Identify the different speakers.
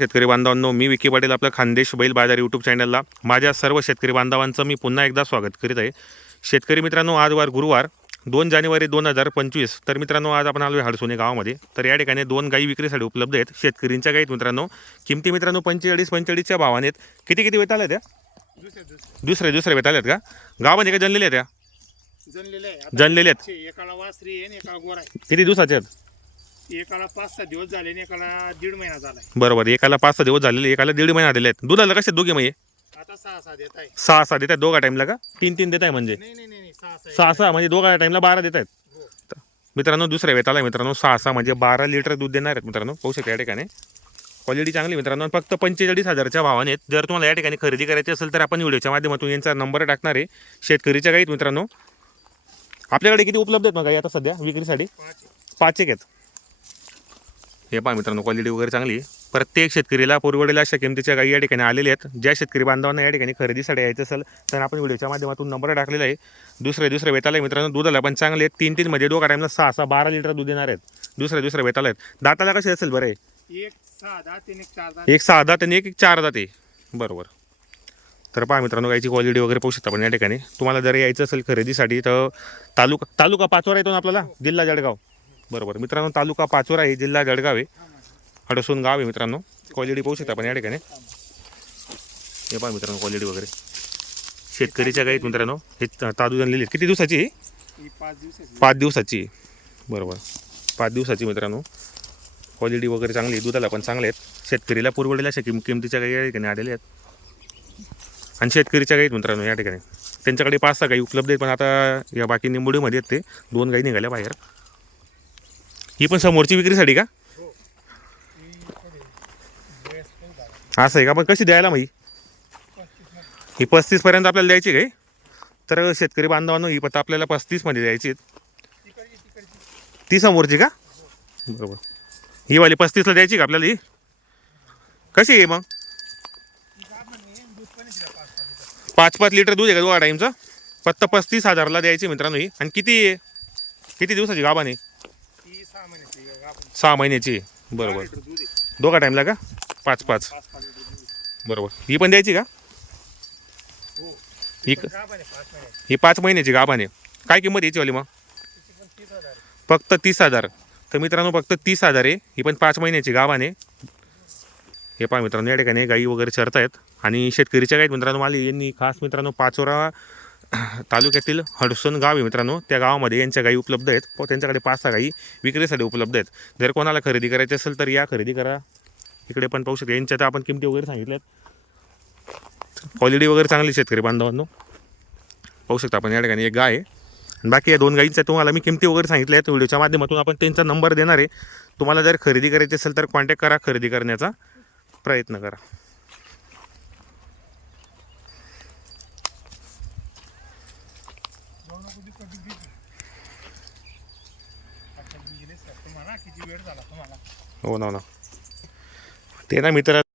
Speaker 1: शेतकरी बांधवांनो मी विकी पाटील आपलं खानदेश बैल बाजार यूट्यूब चॅनलला माझ्या सर्व शेतकरी बांधवांचं मी पुन्हा एकदा स्वागत करीत आहे. शेतकरी मित्रांनो आज वार गुरुवार दोन जानेवारी दोन हजार पंचवीस. तर मित्रांनो आज आपण आलो आहे हडसोने गावामध्ये. तर या ठिकाणी दोन गाई विक्रीसाठी उपलब्ध आहेत शेतकरींच्या गाईत मित्रांनो. किमती मित्रांनो पंचेचाळीस पंचेचाळीसच्या भावाने आहेत. किती किती वेत आल्या त्या
Speaker 2: दुसरे दुसरे
Speaker 1: दुसरे दुसरे वेत आल्यात का? गावामध्ये का जनलेल्या त्या
Speaker 2: जनलेले आहे. आता
Speaker 1: जनलेले आहेत. किती दिवसाचे आहेत?
Speaker 2: एकाला पाच सहा दिवस झाले आणि एकाला दीड महिना झालाय.
Speaker 1: बरोबर एकाला पाच सहा दिवस झालेले एकाला दीड महिना दिले आहेत. दुधाला कसे दोघे म्हणजे
Speaker 2: आता सहा सहा देत आहे.
Speaker 1: सहा सहा देतात दोघा टाईमला का? तीन तीन देत आहे म्हणजे?
Speaker 2: नाही नाही नाही नाही, सहा सहा
Speaker 1: सहा सहा म्हणजे दोघा टाईमला बारा देत आहेत.
Speaker 2: हो.
Speaker 1: मित्रांनो दुसऱ्या वेताला मित्रांनो. सहा सहा म्हणजे बारा लिटर दूध देणार आहेत मित्रांनो. पाहू शकता या ठिकाणी. क्वालिटी चांगली मित्रांनो. फक्त पंचेचाळीस हजारच्या भावाने आहेत. जर तुम्हाला या ठिकाणी खरेदी करायची असेल तर आपण व्हिडिओच्या माध्यमातून यांचा नंबर टाकणार आहे. शेतकरीच्या गाईत मित्रांनो. आपल्याकडे किती उपलब्ध आहेत मग गाई आता सध्या? विक्रीसाठी?
Speaker 2: पाच आहे.
Speaker 1: पाच एक आहेत. हे पहा मित्रांनो क्वालिटी वगैरे चांगली प्रत्येक शेतकरीला पुरवडेल अशा किमतीच्या गाई या ठिकाणी आलेल्या आहेत. ज्या शेतकरी बांधवांना या ठिकाणी खरेदीसाठी यायचं असेल तर आपण व्हिडिओच्या माध्यमातून नंबर टाकलेला आहे. दुसऱ्या दुसऱ्या वेताला आहे मित्रांनो दुधाला पण चांगले आहेत. तीन तीन मध्ये दोघा टाईमला सहा सहा बारा लिटर दूध देणार आहेत. दुसऱ्या दुसऱ्या वेताला आहेत. दाताला कसे असेल बरं
Speaker 2: एक सहा
Speaker 1: दात आणि एक एक चार दात बरोबर. तर पहा मित्रांनो गायची क्वालिटी वगैरे पाहू शकता आपण या ठिकाणी. तुम्हाला जर यायचं असेल खरेदीसाठी तर तालुका तालुका पाचोरा येतो ना आपल्याला? जिल्हा जळगाव. बरोबर. मित्रांनो तालुका पाचोरा आहे जिल्हा जळगाव आहे. हडसून गाव आहे मित्रांनो. क्वालिटी पाहू शकता आपण या ठिकाणी. हे पहा मित्रांनो क्वालिटी वगैरे. शेतकरीच्या गाईत मित्रांनो हे तादू आणलेली आहेत. किती दिवसाची आहे?
Speaker 2: पाच दिवसाची.
Speaker 1: बरोबर. पाच दिवसाची मित्रांनो. क्वालिटी वगैरे चांगली आहे. दुधाला पण चांगले आहेत. शेतकरीला पुरवडेल अशा किम किमतीच्या गाई या ठिकाणी आलेल्या आहेत. आणि शेतकरीच्या गाईत मित्रांनो या ठिकाणी. त्यांच्याकडे पाच सहा गाई उपलब्ध आहेत पण आता या बाकी निंबोडीमध्ये आहेत ते. दोन गाई निघाल्या बाहेर. ही पण समोरची विक्रीसाठी का? असं आहे का? पण कशी द्यायला मग ही?
Speaker 2: पस्तीस
Speaker 1: पस्तीसपर्यंत आपल्याला द्यायची काय तर शेतकरी बांधवांनो ही पत्ता आपल्याला पस्तीसमध्ये द्यायची ती समोरची का? बरोबर. ही वाली पस्तीसला द्यायची का आपल्याला ही? कशी आहे मग?
Speaker 2: पाच
Speaker 1: पाच लिटर दूध आहे का दोघा टाईमचं फक्त पस्तीस हजारला द्यायची मित्रांनो ही. आणि किती आहे? किती दिवसाची
Speaker 2: गाबाने सहा महिन्याची.
Speaker 1: सहा बरोबर.
Speaker 2: लिटर दूध आहे.
Speaker 1: दोघा टाईमला का? पाच पाच.
Speaker 2: पाच पाच लिटर दूध आहे.
Speaker 1: बरोबर. ही पण द्यायची का?
Speaker 2: हो.
Speaker 1: ही
Speaker 2: पण गाभ आहे पाच महिन्याची.
Speaker 1: ही पाच महिन्याची गाभाने काय किंमत यायची वाली मग?
Speaker 2: तिची पण तीस हजार आहे.
Speaker 1: फक्त तीस हजार. तर मित्रांनो फक्त तीस हजार आहे. ही पण पाच महिन्याची गाभाने हे पहा मित्रांनो या ठिकाणी गाई वगैरे चरतायत. आणि शेतकरीच्या गाईत मित्रांनो मला यांनी खास मित्रांनो पाचोरा तालुक्यातील हडसन गाव आहे मित्रांनो. त्या गावामध्ये यांच्या गाई उपलब्ध आहेत. व त्यांच्याकडे पाच सहा गाई विक्रीसाठी उपलब्ध आहेत. जर कोणाला खरेदी करायची असेल तर या खरेदी करा. इकडे पण पाहू शकता. यांच्या तर आपण किमती वगैरे सांगितल्यात. क्वालिटी वगैरे चांगली शेतकरी बांधवांनो. पाहू शकता आपण या ठिकाणी एक गाय आहे. बाकी या दोन गायींच्या तुम्हाला मी किमती वगैरे सांगितल्या आहेत व्हिडिओच्या माध्यमातून आपण त्यांचा नंबर देणार आहे. तुम्हाला जर खरेदी करायची असेल तर कॉन्टॅक्ट करा. खरेदी करण्याचा प्रयत्न करा
Speaker 2: जाऊ नको तिकडं दूध देते. आता मी गेले सर तुम्हाला किती वेळ झाला तुम्हाला
Speaker 1: हो ना हो ना. ते ना मित्र